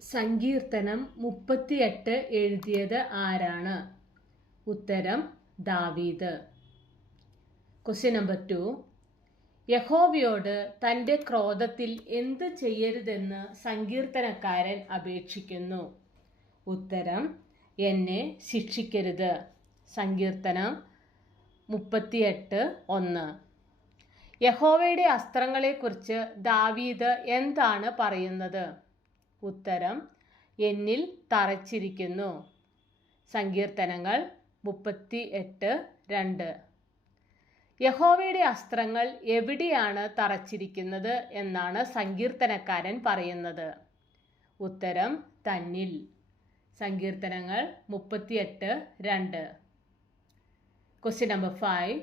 സങ്കീർത്തനം 38 എഴുതിയത് ആരാണ്? ഉത്തരം ദാവീദ്. Question number 2. യഹോവയോട് തൻ്റെ ക്രോധത്തിൽ എന്ത് ചെയ്യരുതെന്ന് സങ്കീർത്തനക്കാരൻ അപേക്ഷിക്കുന്നു? ഉത്തരം എന്നെ ശിക്ഷിക്കരുത്. സങ്കീർത്തനം 38:1. യഹോവയുടെ അസ്ത്രങ്ങളെക്കുറിച്ച് ദാവീദ് എന്താണ് പറയുന്നത്? ഉത്തരം എന്നിൽ തറച്ചിരിക്കുന്നു. സങ്കീർത്തനങ്ങൾ 38:2. യഹോവയുടെ അസ്ത്രങ്ങൾ എവിടെയാണ് തറച്ചിരിക്കുന്നത് എന്നാണ് സങ്കീർത്തനക്കാരൻ പറയുന്നത്? ഉത്തരം തന്നിൽ. സങ്കീർത്തനങ്ങൾ 38:2. Question number 5.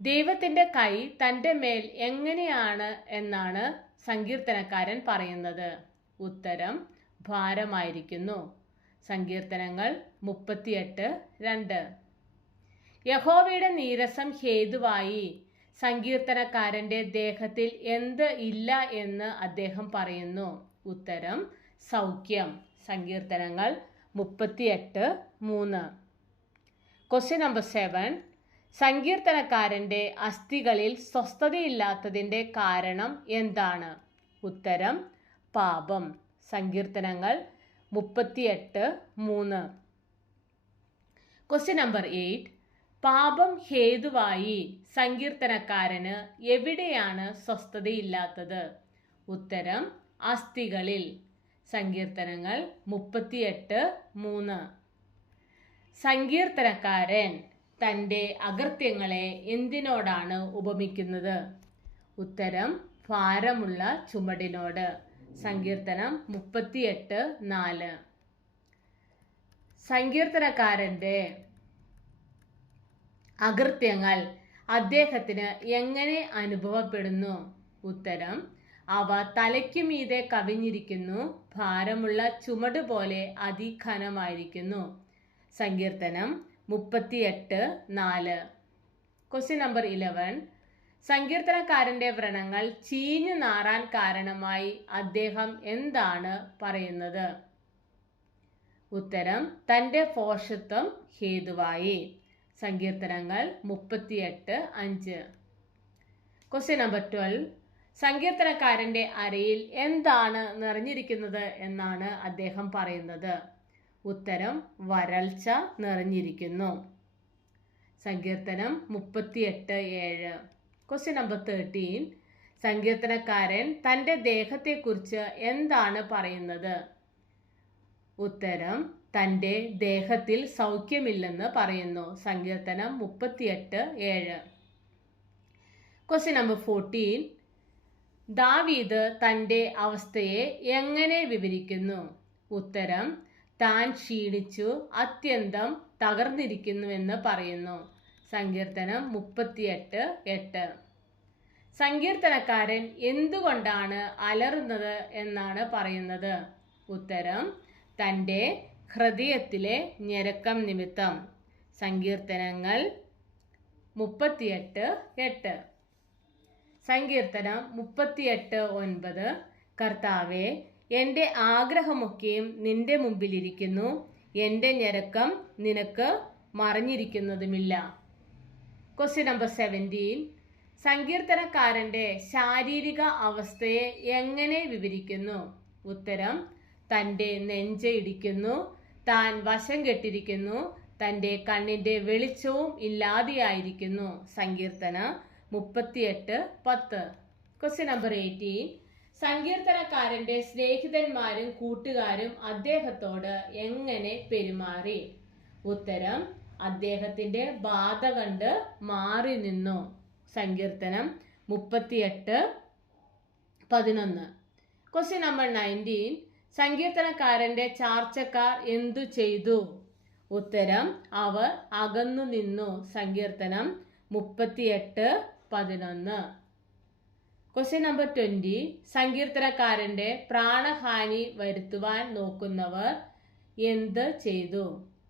ദൈവത്തിൻ്റെ കൈ തൻ്റെ മേൽ എങ്ങനെയാണ് എന്നാണ് സങ്കീർത്തനക്കാരൻ പറയുന്നത്? ഉത്തരം ഭാരമായിരിക്കുന്നു. സങ്കീർത്തനങ്ങൾ 38:2. യഹോവയുടെ നീരസം ഹേതുവായി സങ്കീർത്തനക്കാരൻ്റെ ദേഹത്തിൽ എന്ത് ഇല്ല എന്ന് അദ്ദേഹം പറയുന്നു? ഉത്തരം സൗഖ്യം. സങ്കീർത്തനങ്ങൾ 38:3. Question number 7. സങ്കീർത്തനക്കാരൻ്റെ അസ്ഥികളിൽ സ്വസ്ഥതയില്ലാത്തതിൻ്റെ കാരണം എന്താണ്? ഉത്തരം പാപം. സങ്കീർത്തനങ്ങൾ 38:3. Question number 8. പാപം ഹേതുവായി സങ്കീർത്തനക്കാരന് എവിടെയാണ് സ്വസ്ഥതയില്ലാത്തത്? ഉത്തരം അസ്ഥികളിൽ. സങ്കീർത്തനങ്ങൾ 38:3. സങ്കീർത്തനക്കാരൻ തൻ്റെ അകൃത്യങ്ങളെ എന്തിനോടാണ് ഉപമിക്കുന്നത്? ഉത്തരം ഭാരമുള്ള ചുമടിനോട്. സങ്കീർത്തനം 38:4. സങ്കീർത്തനക്കാരൻ്റെ അകൃത്യങ്ങൾ അദ്ദേഹത്തിന് എങ്ങനെ അനുഭവപ്പെടുന്നു? ഉത്തരം അവ തലയ്ക്കു മീതെ കവിഞ്ഞിരിക്കുന്നു, ഭാരമുള്ള ചുമട് പോലെ അതിഘനമായിരിക്കുന്നു. സങ്കീർത്തനം 38:4. Question number 11. സങ്കീർത്തനക്കാരൻ്റെ വ്രണങ്ങൾ ചീഞ്ഞു നാറാൻ കാരണമായി അദ്ദേഹം എന്താണ് പറയുന്നത്? ഉത്തരം തൻ്റെ ഭോഷത്വം ഹേതുവായി. സങ്കീർത്തനങ്ങൾ 38:5. Question number 12. സങ്കീർത്തനക്കാരൻ്റെ അരയിൽ എന്താണ് നിറഞ്ഞിരിക്കുന്നത് എന്നാണ് അദ്ദേഹം പറയുന്നത്? ഉത്തരം വരൾച്ച നിറഞ്ഞിരിക്കുന്നു. സങ്കീർത്തനം 38:7. Question number 13. സങ്കീർത്തനക്കാരൻ തൻ്റെ ദേഹത്തെക്കുറിച്ച് എന്താണ് പറയുന്നത്? ഉത്തരം തൻ്റെ ദേഹത്തിൽ സൗഖ്യമില്ലെന്ന് പറയുന്നു. സങ്കീർത്തനം 38:7. Question number 14. ദാവീദ് തൻ്റെ അവസ്ഥയെ എങ്ങനെ വിവരിക്കുന്നു? ഉത്തരം താൻ ക്ഷീണിച്ചു അത്യന്തം തകർന്നിരിക്കുന്നുവെന്ന് പറയുന്നു. സങ്കീർത്തനം 38:8. സങ്കീർത്തനക്കാരൻ എന്തുകൊണ്ടാണ് അലറുന്നത് എന്നാണ് പറയുന്നത്? ഉത്തരം തൻ്റെ ഹൃദയത്തിലെ ഞരക്കം നിമിത്തം. സങ്കീർത്തനങ്ങൾ 38:8. സങ്കീർത്തനം 38:9. കർത്താവേ, എൻ്റെ ആഗ്രഹമൊക്കെയും നിന്റെ മുമ്പിലിരിക്കുന്നു, എൻ്റെ ഞരക്കം നിനക്ക് മറഞ്ഞിരിക്കുന്നതുമില്ല. Question number 17. സങ്കീർത്തനക്കാരൻ്റെ ശാരീരിക അവസ്ഥയെ എങ്ങനെ വിവരിക്കുന്നു? ഉത്തരം തൻ്റെ നെഞ്ച് ഇടിക്കുന്നു, താൻ വശം കെട്ടിരിക്കുന്നു, തൻ്റെ കണ്ണിൻ്റെ വെളിച്ചവും ഇല്ലാതെയായിരിക്കുന്നു. സങ്കീർത്തനം 38:10. Question number 18. സങ്കീർത്തനക്കാരൻ്റെ സ്നേഹിതന്മാരും കൂട്ടുകാരും അദ്ദേഹത്തോട് എങ്ങനെ പെരുമാറി? ഉത്തരം അദ്ദേഹത്തിൻ്റെ ബാധ കണ്ട് മാറി നിന്നു. സങ്കീർത്തനം 38:11. Question number 19. സങ്കീർത്തനക്കാരൻ്റെ ചാർച്ചക്കാർ എന്തു ചെയ്തു? ഉത്തരം അവർ അകന്നു നിന്നു. സങ്കീർത്തനം 38:11. Question number 20. സങ്കീർത്തനക്കാരൻ്റെ പ്രാണഹാനി വരുത്തുവാൻ നോക്കുന്നവർ എന്ത് ചെയ്തു?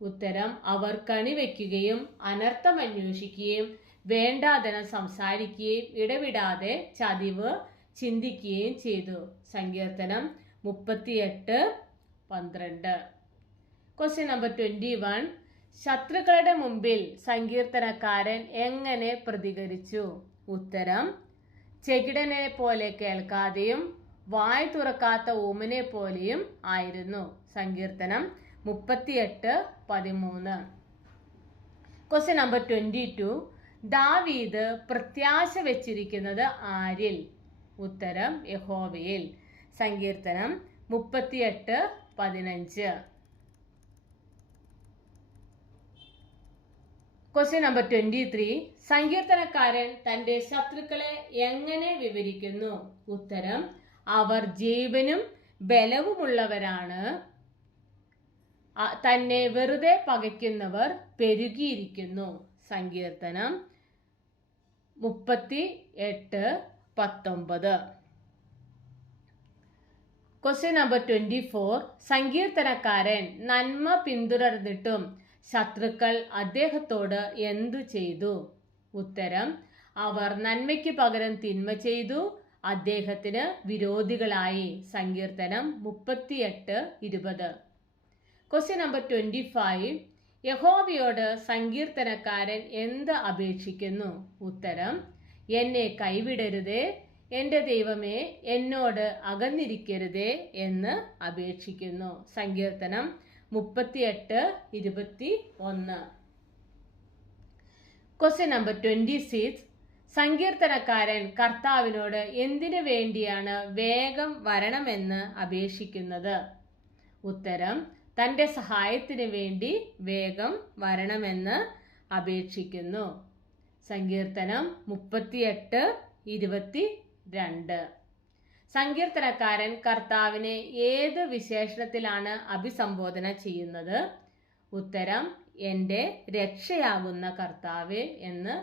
ഉത്തരം അവർ കണിവെക്കുകയും അനർത്ഥം അന്വേഷിക്കുകയും വേണ്ടാതനം സംസാരിക്കുകയും ഇടവിടാതെ ചതിവ് ചിന്തിക്കുകയും ചെയ്തു. സങ്കീർത്തനം 38:12. 12. Question number 21. ശത്രുക്കളുടെ മുമ്പിൽ സങ്കീർത്തനക്കാരൻ എങ്ങനെ പ്രതികരിച്ചു? ഉത്തരം: ചെകിടനെ പോലെ കേൾക്കാതെയും വായ് തുറക്കാത്ത ഊമനെ പോലെയും ആയിരുന്നു. സങ്കീർത്തനം 38:13. Question number 22. ദാവീദ് പ്രത്യാശ വെച്ചിരിക്കുന്നത് ആരിൽ? ഉത്തരം: യഹോവയിൽ. സങ്കീർത്തനം 38:15. Question number 23. സങ്കീർത്തനക്കാരൻ തന്റെ ശത്രുക്കളെ എങ്ങനെ വിവരിക്കുന്നു? ഉത്തരം: അവർ ജീവനും ബലവുമുള്ളവരാണ്. തന്നെ വെറുതെ പകയ്ക്കുന്നവർ പെരുകിയിരിക്കുന്നു. സങ്കീർത്തനം 38:19. Question number 24. സങ്കീർത്തനക്കാരൻ നന്മ പിന്തുടർന്നിട്ടും ശത്രുക്കൾ അദ്ദേഹത്തോട് എന്തു ചെയ്തു? ഉത്തരം: അവർ നന്മയ്ക്ക് പകരം തിന്മ ചെയ്തു, അദ്ദേഹത്തിന് വിരോധികളായി. സങ്കീർത്തനം 38:20. Question number 25. യഹോവയോട് സങ്കീർത്തനക്കാരൻ എന്ത് അപേക്ഷിക്കുന്നു? ഉത്തരം: എന്നെ കൈവിടരുതേ, എൻ്റെ ദൈവമേ, എന്നോട് അകന്നിരിക്കരുതേ എന്ന് അപേക്ഷിക്കുന്നു. സങ്കീർത്തനം 38:21. Question number 26. സങ്കീർത്തനക്കാരൻ കർത്താവിനോട് എന്തിനു വേണ്ടിയാണ് വേഗം വരണമെന്ന് അപേക്ഷിക്കുന്നത്? ഉത്തരം: തൻ്റെ സഹായത്തിന് വേണ്ടി വേഗം വരണമെന്ന് അപേക്ഷിക്കുന്നു. സങ്കീർത്തനം 38:22. സങ്കീർത്തനക്കാരൻ കർത്താവിനെ ഏത് വിശേഷണത്തിലാണ് അഭിസംബോധന ചെയ്യുന്നത്? ഉത്തരം: എൻ്റെ രക്ഷയാകുന്ന കർത്താവേ എന്ന്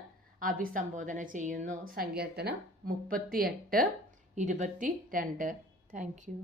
അഭിസംബോധന ചെയ്യുന്നു. സങ്കീർത്തനം 38:22. Thank you.